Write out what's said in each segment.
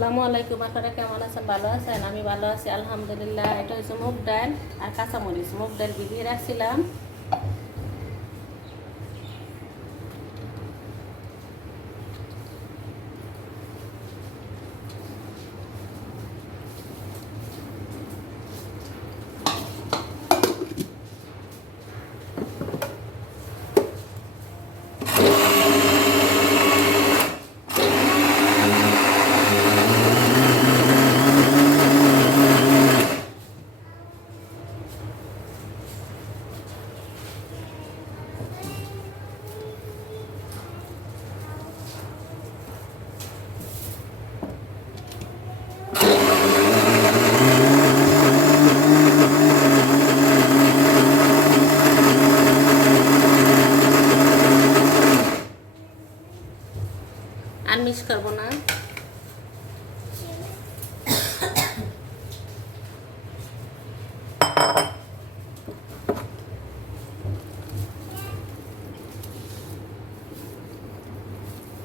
আসসালামু আলাইকুম। আপনারা কেমন আছেন? ভালো আছেন? আমি ভালো আছি আলহামদুলিল্লাহ। এটা হচ্ছে মুগ ডাল আর কাঁচামরিচ। মুগ ডাল ভিজিয়ে রাখছিলাম। আর মিক্স করবো না।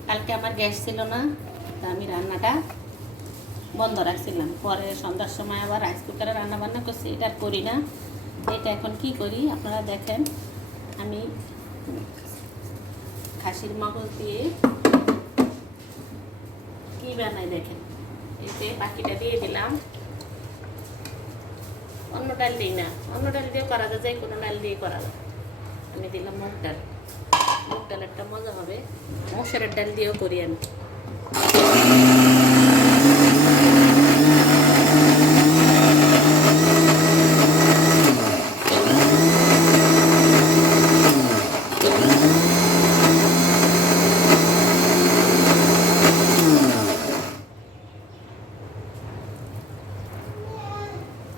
কালকে আমার গ্যাস ছিল না, তা আমি রান্নাটা বন্ধ রাখছিলাম। পরে সন্ধ্যার সময় আবার রাইস কুকারে রান্না বান্না করছি। এটা আর করি না। এটা এখন কি করি আপনারা দেখেন। আমি খাসির মগজ দিয়ে কি বানাই দেখেন। এতে বাকিটা দিয়ে দিলাম। অন্য ডাল দিই না, অন্য ডাল দিয়ে করা যায়, যে কোনো ডাল দিয়ে করা যায়। আমি দিলাম মুগ ডাল। মুগ ডাল একটা মজা হবে। মসুরের ডাল দিয়েও করি আমি।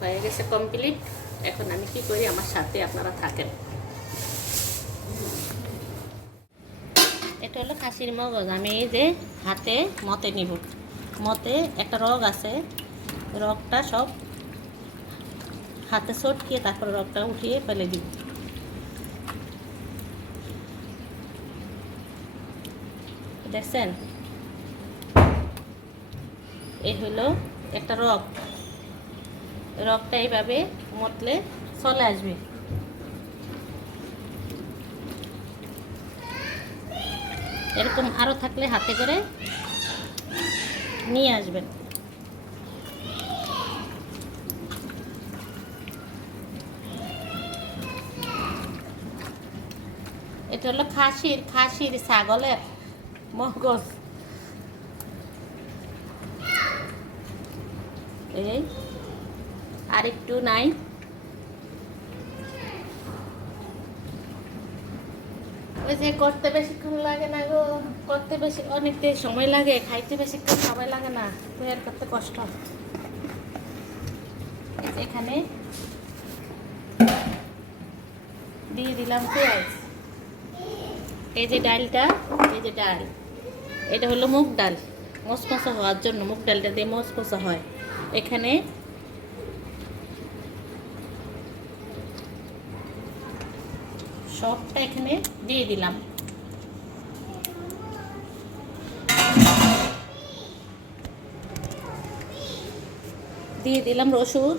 হয়ে গেছে কমপ্লিট। এখন আমি কি করি, আমার সাথে আপনারা থাকেন। এটা হলো খাসির মগজ। আমি এই যে হাতে মতে নিব। মতে একটা রগ আছে, রগটা সব হাতে চটকিয়ে তারপর রগটা উঠিয়ে ফেলে দিব। দেখছেন, এই হলো একটা রগ। রগটা এইভাবে মতলে চলে আসবে। এরকম আরও থাকলে হাতে করে নিয়ে আসবেন। এটা হলো খাসির ছাগলের মগজ। এই আর একটু নাই। ওই যে করতে বেশিক্ষণ লাগে না গো, করতে বেশি অনেকটাই সময় লাগে, খাইতে বেশিক্ষণ সময় লাগে না, তৈরি করতে কষ্ট। এখানে দিয়ে দিলাম পেঁয়াজ। এই যে ডালটা, এই যে ডাল, এটা হলো মুগ ডাল। মচমচা হওয়ার জন্য মুগ ডালটা দিয়ে মচমচা হয়। এখানে সবটা এখানে দিয়ে দিলাম। দিয়ে দিলাম রসুন।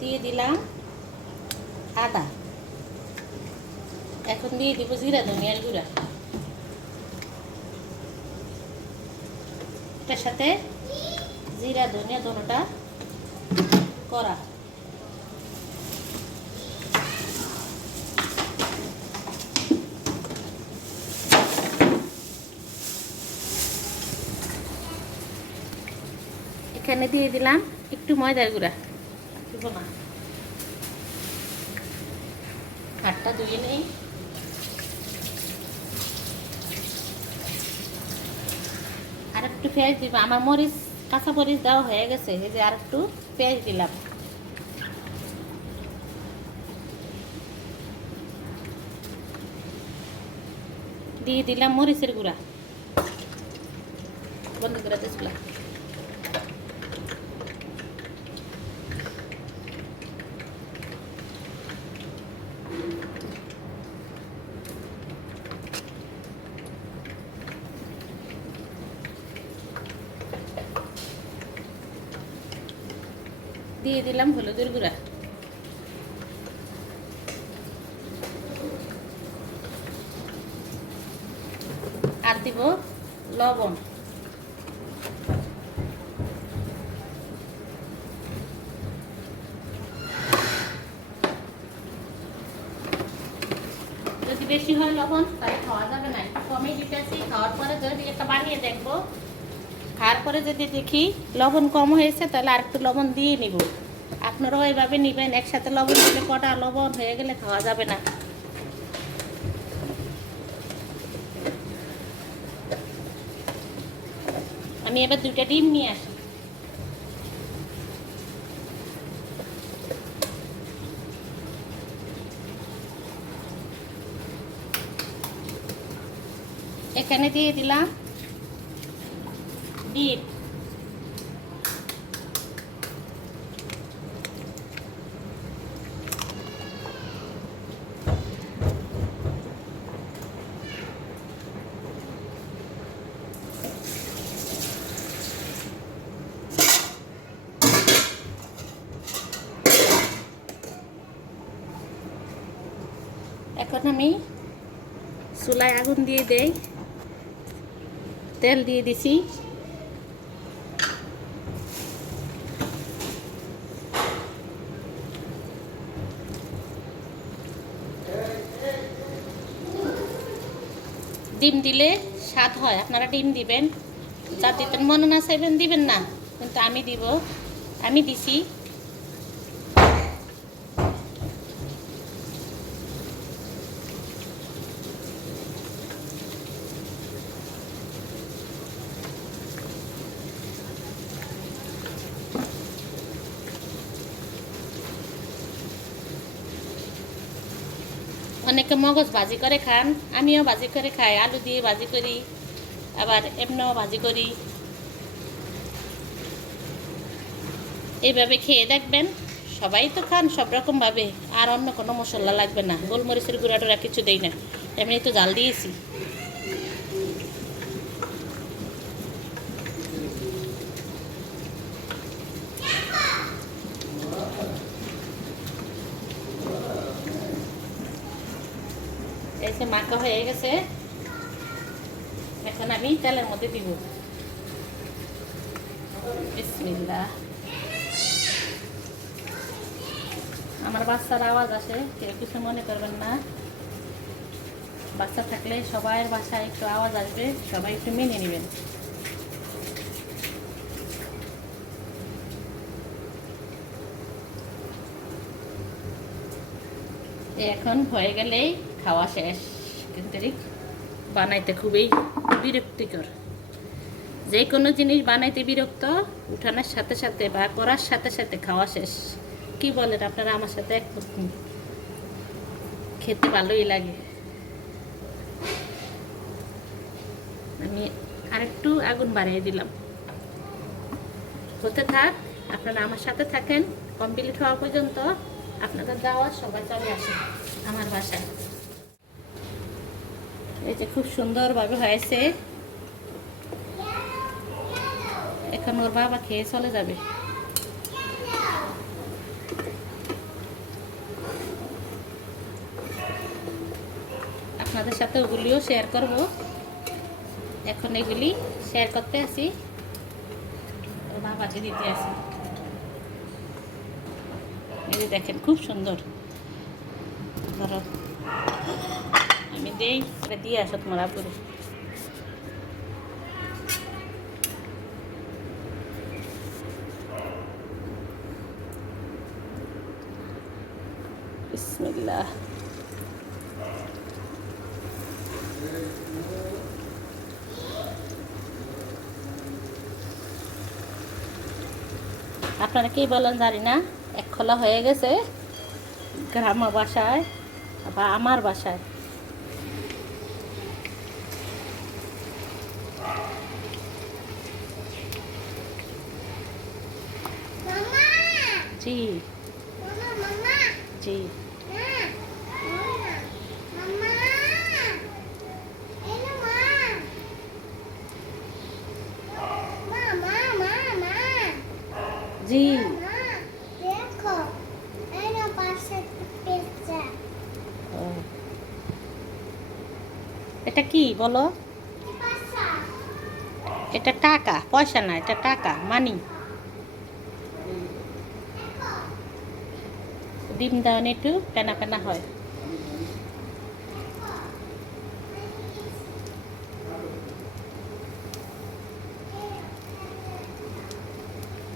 দিয়ে দিলাম আদা। এখন দিয়ে দিব জিরা ধনিয়ার গুঁড়া। এটার সাথে জিরা ধনিয়া দোনোটা করা। এখানে দিয়ে দিলাম একটু ময়দার গুঁড়া। দিব না, হাতটা ধুয়ে নেই। আর একটু পেঁয়াজ দিব। আমার মরিচ, কাঁচা মরিচ দেওয়া হয়ে গেছে। এই যে আর একটু পেঁয়াজ দিলাম। দিয়ে দিলাম মরিচের গুঁড়া। বন্ধ করে দিয়েছিলাম। দিয়ে দিলাম হলুদের গুঁড়া। আর দিব লবণ। যদি বেশি হয় লবণ তাহলে খাওয়া যাবে না, একটু কমই দিতেছি। খাওয়ার পরে যদি একটা বানিয়ে দেখবো, খাওয়ার পরে যদি দেখি লবণ কম হয়েছে তাহলে আর একটু লবণ দিয়ে নিব। আপনারাও এইভাবে নেবেন, একসাথে লবণ দিলে কটা লবণ হয়ে গেলে খাওয়া যাবে না। আমি এবার 2টা ডিম নিয়ে আসি। এখানে দিয়ে দিলাম ডিম। এখন আমি চুলায় আগুন দিয়ে দেই, তেল দিয়ে দিছি। ডিম দিলে স্বাদ হয়, আপনারা ডিম দিবেন। যা দিতেন মনে না চাইবেন দিবেন না, কিন্তু আমি দিব, আমি দিছি। অনেকে মগজ ভাজি করে খান, আমিও ভাজি করে খাই। আলু দিয়ে ভাজি করি, আবার এমনিও ভাজি করি। এইভাবে খেয়ে দেখবেন, সবাই তো খান সব রকমভাবে। আর অন্য কোনো মশলা লাগবে না, গোলমরিচের গুঁড়াটা কিছু দেই না, এমনি তো জাল দিয়েছি। এই যে মাখা হয়ে গেছে, এখন আমি তেলের মধ্যে দিব। বিসমিল্লাহ। আমার বাচ্চার আওয়াজ আসে, কেউ কিছু মনে করবেন না। বাচ্চা থাকলে সবার বাসায় একটু আওয়াজ আসবে, সবাই একটু মেনে নেবেন। এখন হয়ে গেলেই খাওয়া শেষ। কিন্তু বানাইতে খুবই বিরক্তিকর। যে কোনো জিনিস বানাইতে বিরক্ত, উঠানোর সাথে সাথে বা করার সাথে সাথে খাওয়া শেষ। কি বলেন আপনারা আমার সাথে একমত? খেতে ভালোই লাগে। আমি আরেকটু আগুন বাড়িয়ে দিলাম। হতে থাক, আপনারা আমার সাথে থাকেন। কমপ্লিট হওয়া পর্যন্ত আপনাদের দাওয়াত, সবাই চলে আসে আমার বাসায়। এই যে খুব সুন্দরভাবে হয়েছে। এখন ওর বাবা খেয়ে চলে যাবে। আপনাদের সাথে ওগুলিও শেয়ার করব। এখন এগুলি শেয়ার করতে আসি, ওর বাবাকে দিতে আসি। এই যে দেখেন খুব সুন্দর। ধরো আমি দেই, এটা দিয়ে আসো তোমার আপুরে। বিসমিল্লাহ। আপনারা কি বলেন জানি না, এক খোলা হয়ে গেছে গ্রাম্য বাসায় বা আমার বাসায়। জি জি জি ও, এটা কি বলো? এটা টাকা, পয়সা না, এটা টাকা, মানি। ডিম দেওয়ান একটু পেনা পেনা হয়।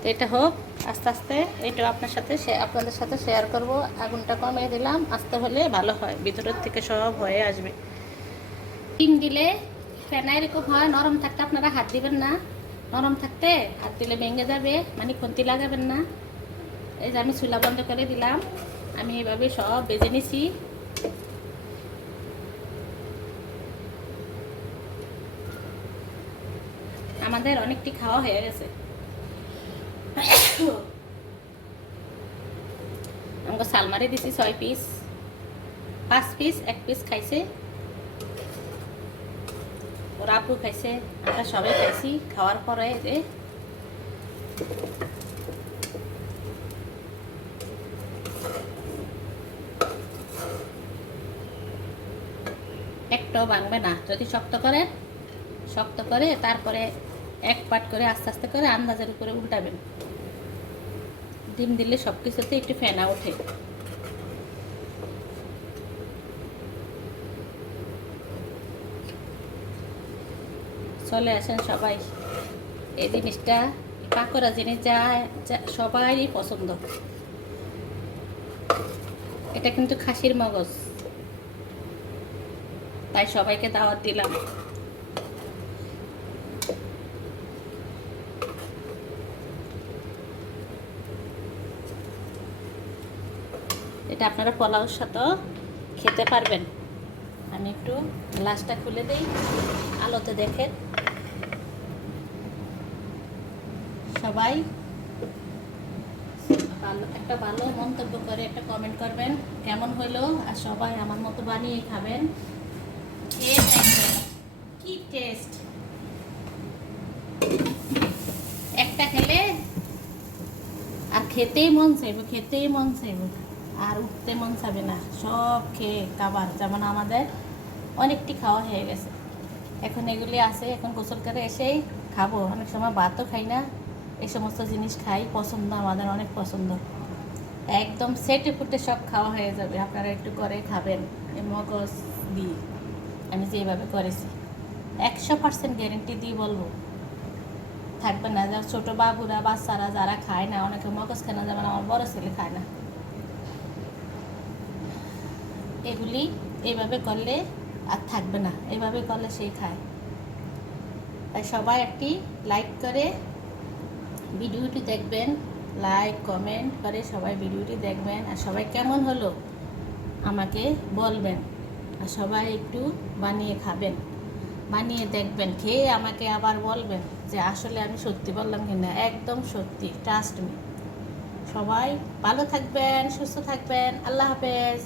তো এটা হোক আস্তে আস্তে, এটা আপনাদের সাথে শেয়ার করব। আগুনটা কমিয়ে দিলাম, আস্তে হলে ভালো হয়, ভিতরের থেকে সব হয়ে আসবে। ডিম দিলে ফেনা এরকম হয়, নরম থাকতে আপনারা হাত দিবেন না, নরম থাকতে হাত দিলে ভেঙে যাবে, মানে খুন্তি লাগাবেন না। এই যে আমি চুলা বন্ধ করে দিলাম, আমি এভাবে সব বেজে নিছি। আমাদের অনেকটি খাওয়া হয়ে গেছে। আমাকে সালমারে দিছি 6 পিস, 5 পিস, 1 পিস খাইছে, ওরা আপু খাইছে, আমরা সবাই খাইছি। খাওয়ার পরে যে একটাও ভাঙবে না। যদি শক্ত করে তারপরে এক পাট করে আস্তে আস্তে করে আন্দাজের উপরে উল্টাবেন। ডিম দিলে সব কিছুতে একটু ফেনা ওঠে। চলে আসেন সবাই, এই জিনিসটা পাকোড়া জিনিস সবারই পছন্দ। এটা কিন্তু খাসির মগজ, তাই সবাইকে দাওয়াত দিলাম। এটা আপনারা পোলাওর সাথে খেতে পারবেন। আমি একটু গ্লাসটা খুলে দিই, আলোতে দেখেন সবাই। একটা ভালো মন্তব্য করে একটা কমেন্ট করবেন কেমন হলো, আর সবাই আমার মতো বানিয়ে খাবেন, খেয়ে দেখবেন কি টেস্ট। একটা খেলে আর খেতেই মন চাইবে, আর উঠতে মন চাবে না। সব খেয়ে খাবার, যেমন আমাদের অনেকটি খাওয়া হয়ে গেছে, এখন এগুলি আছে, এখন গোসল করে এসেই খাবো। অনেক সময় ভাতও খাই না, এই সমস্ত জিনিস খাই, পছন্দ, আমাদের অনেক পছন্দ। একদম সেটে ফুটে সব খাওয়া হয়ে যাবে। আপনারা একটু করে খাবেন এই মগজ দিয়ে, আমি যেভাবে করেছি 100% গ্যারেন্টি দিয়ে বলবো থাকবে না। যারা ছোটো বাবুরা, বাচ্চারা যারা খায় না, অনেকে মগজ খায় না, যেমন আমার বড় ছেলে খায় না, এগুলি এইভাবে করলে আর থাকবে না, এইভাবে করলে সেই খায়। তাই সবাই একটি লাইক করে ভিডিওটি দেখবেন, লাইক কমেন্ট করে সবাই ভিডিওটি দেখবেন, আর সবাই কেমন হলো আমাকে বলবেন, আর সবাই একটু বানিয়ে খাবেন, বানিয়ে দেখবেন, খেয়ে আমাকে আবার বলবেন যে আসলে আমি সত্যি বললাম কিনা। একদম সত্যি, ট্রাস্ট মি। সবাই ভালো থাকবেন, সুস্থ থাকবেন, আল্লাহ হাফেজ।